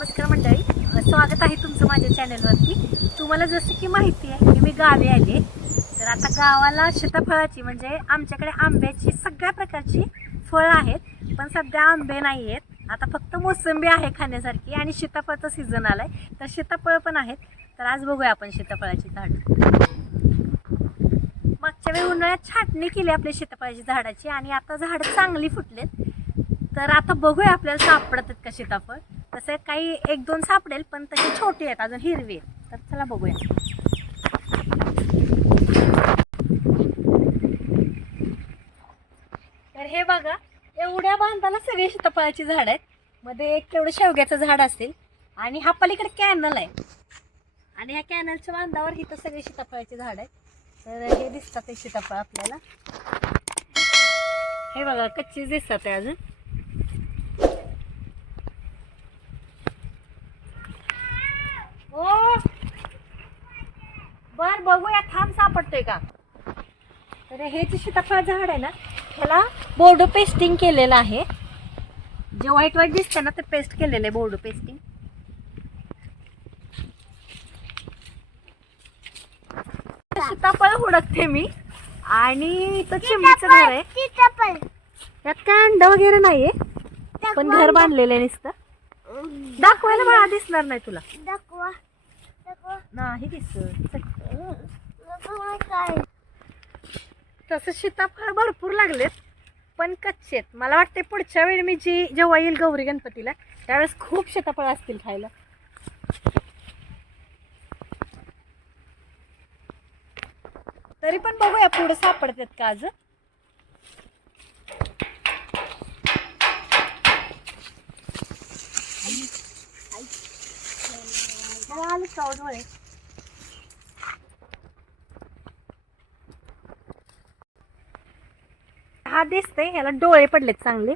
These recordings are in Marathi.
नमस्कार मंडळी. स्वागत आहे तुमचं माझ्या चॅनलवरती. तुम्हाला जसं की माहिती आहे की मी गावी आले तर आता गावाला सीताफळाची म्हणजे आमच्याकडे आंब्याची सगळ्या प्रकारची फळं आहेत. पण सध्या आंबे नाही आहेत. आता फक्त मोसंबी आहे खाण्यासारखी आणि सीताफळचा सीझन आला आहे तर सीताफळ पण आहेत. तर आज बघूया आपण सीताफळाची झाड. मागच्या वेळी उन्हाळ्यात छाटणी केली आपल्या सीताफळाची झाडाची आणि आता झाडं चांगली फुटलेत. तर आता बघूया आपल्याला सापडतात का सीताफळ? तसे काही एक दोन सापडेल पण तसे छोटे आहेत अजून हिरवे तर चला बघूया. तर हे बघा एवढ्या बांधाला सगळे सीताफळाची झाड आहेत. मध्ये एक तेवढं शेवग्याचं झाड असेल आणि हा पलीकडे कॅनल आहे. आणि ह्या कॅनलच्या बांधावर इथं सगळे सीताफळाची झाड आहेत. तर हे दिसतात ते सीताफळ आपल्याला. हे बघा कच्चीच दिसतात आहे अजून. सापडतोय का? तर हे जे सीताफळ झाड आहे ना त्याला बोर्डो पेस्टिंग केलेलं आहे. जे व्हाईट व्हाईट दिसतं ना ते पेस्ट केलेलं आहे बोर्डो पेस्टिंग. सीताफळ हुडकते मी. आणि इथं चिमणीचं घर आहे. सीताफळ यात काय अंड वगैरे नाहीये पण घर बांधलेलं आहे नुसतं. दाखवायला मला दिसणार नाही तुला. दाखवा. दाखवा. नाही दिसत. तसं सीताफळ भरपूर लागलेत पण कच्चे आहेत. मला वाटते पुढच्या वेळी मी जी जेव्हा येईल गौरी गणपतीला त्यावेळेस खूप सीताफळ असतील खायला. तरी पण बघूया पुढे सापडतात का आज आले हा दिसतंय ह्याला डोळे पडलेत चांगले.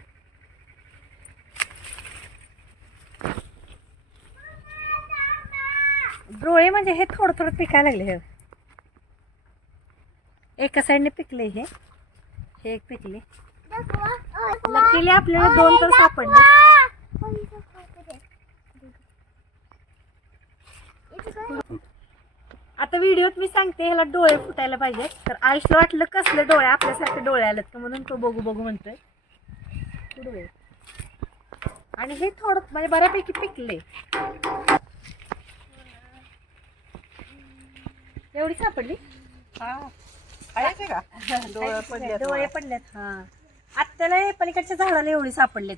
डोळे म्हणजे हे थोडं थोडं पिकायला लागले हे. एका साईडने पिकले हे. हे एक पिकले. लकीले आपल्याला दोन तर सापडले. आता व्हिडिओत मी सांगते ह्याला डोळे फुटायला पाहिजे तर आयुषला वाटलं कसले डोळे आपल्यासारखे डोळे आलेत का म्हणून तो बघू बघू म्हणतोय. डोळे आणि हे थोडं म्हणजे बऱ्यापैकी पिकले. एवढी सापडली? डोळे पडलेत डोळे पडलेत हा. आत्याला हे पलीकडच्या झाडाला एवढी सापडलेत.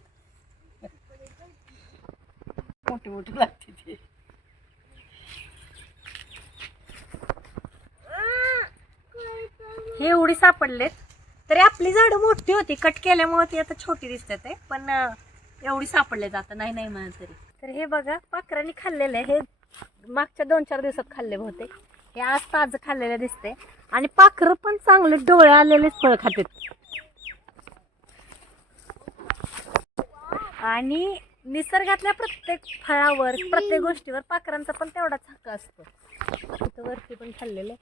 मोठी मोठी लागते ती. हे एवढी सापडलेत. तरी आपली झाडं मोठी होती. कट केल्यामुळे ती आता छोटी दिसते ते. पण एवढी सापडले आता. नाही नाही म्हणत तरी. तर हे बघा पाखरांनी खाल्लेलं आहे. हे मागच्या दोन चार दिवसात खाल्ले होते हे आज ताजं खाल्लेलं दिसते आणि पाखरं पण चांगले डोळे आलेलेच फळ खातात आणि निसर्गातल्या प्रत्येक फळावर प्रत्येक गोष्टीवर पाखरांचा पण तेवढाच हक्क असतो. तिथं वरती पण खाल्लेलं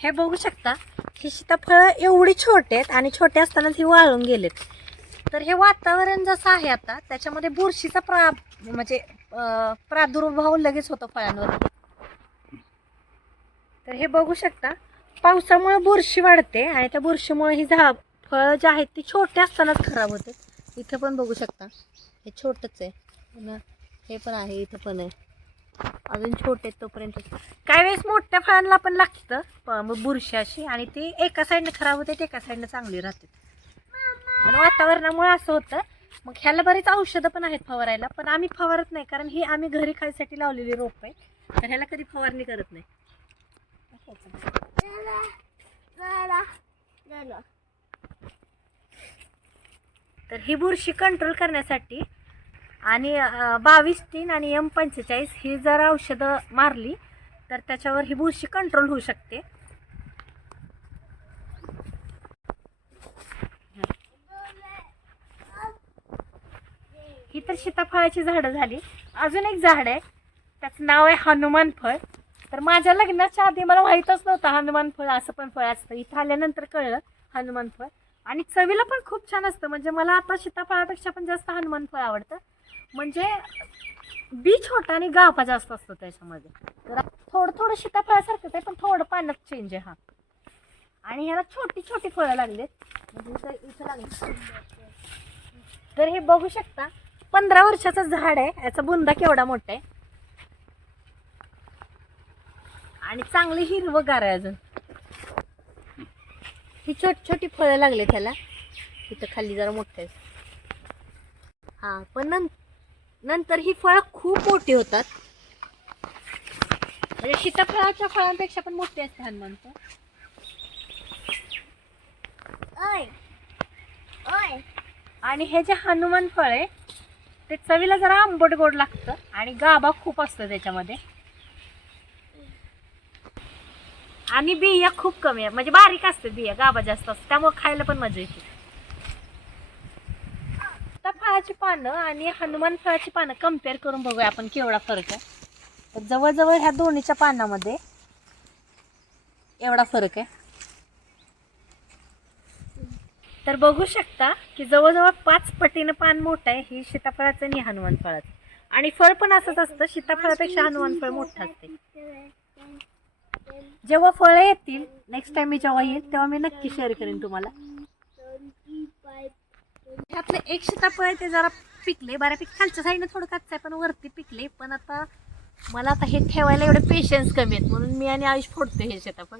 हे बघू शकता ही सीताफळं एवढी छोटे आहेत आणि छोटे असतानाच ही वाळून गेलेत. तर हे वातावरण जसं आहे आता त्याच्यामध्ये बुरशीचा प्रा म्हणजे प्रादुर्भाव लगेच होतो फळांवर. तर हे बघू शकता पावसामुळे बुरशी वाढते आणि त्या बुरशीमुळे ही झा फळं जी आहेत ती छोटे असतानाच खराब होते इथे पण बघू शकता हे छोटंच आहे. हे पण आहे इथं पण आहे. अजून छोटे आहेत तोपर्यंत. काही वेळेस मोठ्या फळांना पण लागतं. बुरशी अशी आणि ती एका साईडनं खराब होते ते एका साईडनं चांगली राहते. आणि वातावरणामुळे असं होतं. मग ह्याला बरीच औषधं पण आहेत फवारायला पण आम्ही फवारत नाही. कारण ही आम्ही घरी खायसाठी लावलेली रोप आहे तर ह्याला कधी फवारणी करत नाही. तर ही बुरशी कंट्रोल करण्यासाठी आणि बावीस तीन आणि एम पंचेचाळीस ही जर औषधं मारली तर त्याच्यावर ही बुरशी कंट्रोल होऊ शकते. ही तर सीताफळाची झाडं झाली. अजून एक झाड आहे. त्याचं नाव आहे हनुमान फळ तर माझ्या लग्नाच्या आधी मला माहीतच नव्हतं हनुमान फळ असं पण फळ असतं. इथं आल्यानंतर कळलं हनुमान फळ आणि चवीला पण खूप छान असतं. म्हणजे मला आता सीताफळापेक्षा पण जास्त हनुमान फळ आवडतं. म्हणजे बी छोटा आणि गाभा जास्त असतो त्याच्यामध्ये. तर थोडं थोडं सीताफळासारखंच आहे पण थोडं पाण्यात चेंज आहे हा. आणि ह्याला छोटी छोटी फळं लागले म्हणजे इथं इथं लागले तर हे बघू शकता पंधरा वर्षाचं झाड आहे. याचा बुंदा केवढा मोठा आहे. आणि चांगली हिरवगार आहे अजून. ही छोटी छोटी फळं लागले त्याला इथं खाली जरा मोठे आहे. हा पण नंतर नंतर ही फळं खूप मोठी होतात. म्हणजे सीताफळाच्या फळांपेक्षा पण मोठी असते हनुमंत आणि हे जे हनुमान फळ आहे ते चवीला जरा आंबट गोड लागतं आणि गाभा खूप असतो त्याच्यामध्ये. आणि बिया खूप कमी आहे. म्हणजे बारीक असते बिया गाभा जास्त असतो. त्यामुळे खायला पण मजा येते. आता फळाची पानं आणि हनुमान फळाची पानं कंपेअर करून बघूया आपण केवढा फरक आहे. तर जवळजवळ ह्या दोन्हीच्या पानामध्ये एवढा फरक आहे. तर बघू शकता की जवळजवळ पाच पटीनं पान मोठं आहे ही सीताफळाचं आणि हनुमान फळाचं. आणि फळ पण असंच असतं सीताफळापेक्षा हनुमान फळ मोठं असते. जेव्हा फळं येतील नेक्स्ट टाइम मी जेव्हा येईल तेव्हा मी नक्की शेअर करेन तुम्हाला. ह्यातले एक सीताफळ आहे ते जरा पिकले बऱ्यापैकी खालच्या साईडनं थोडं कच्चं आहे पण वरती पिकले पण आता मला आता हे ठेवायला एवढे पेशन्स कमी आहेत म्हणून मी आणि आयुष फोडते हे सीताफळ.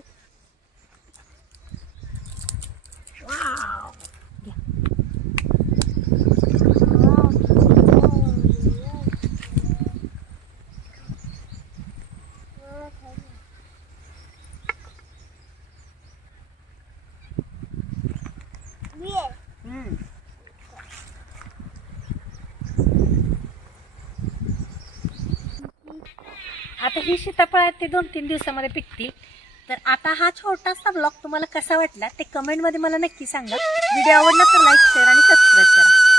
ही सीताफळ आहेत ते दोन तीन दिवसामध्ये पिकतील. तर आता हा छोटासा ब्लॉग तुम्हाला कसा वाटला ते कमेंटमध्ये मला नक्की सांगा. व्हिडिओ आवडला तर लाईक शेअर आणि सबस्क्राईब करा.